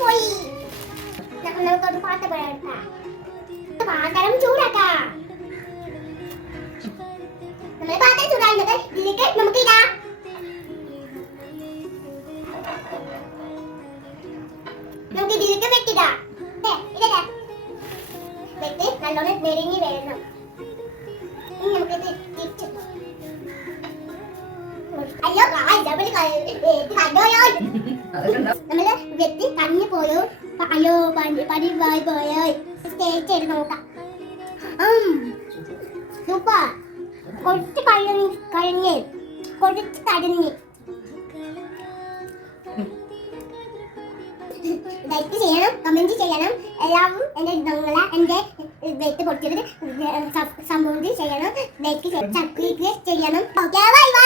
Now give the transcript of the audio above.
പോയി നമുക്കൊരു പാട്ട് പറയാം. പാത്രം ചൂടാക്കാം. നമ്മൾ പാത്രം ചൂടാക്കുന്നത് ഇതിലേക്ക് നമുക്ക് ഇടാം. നമുക്ക് ഇതിലേക്ക് വെട്ടിടാം. ഇടട്ടെ. വെട്ടി നല്ലോണം നെരിഞ്ഞ് വരണം. ഇനി നമുക്ക് തിരിച്ചു. അയ്യോ നമ്മള് വെട്ടി കഞ്ഞി പോയോ. അയ്യോ പടിവായി പോയോ. സ്റ്റേജ് ചെയ്ത് നോക്കാം. സൂപ്പർ. കുറച്ച് കഴിഞ്ഞ് കുറച്ച് കരിഞ്ഞ്. ലൈക്ക് ചെയ്യണം, കമന്റ് ചെയ്യണം. എല്ലാവരും എന്റെ വെട്ട് പൊട്ടിയത് സപ്പോർട്ട് ചെയ്യണം. ലൈക്ക് സബ്സ്ക്രൈബ് ചെയ്യണം. Okay bye.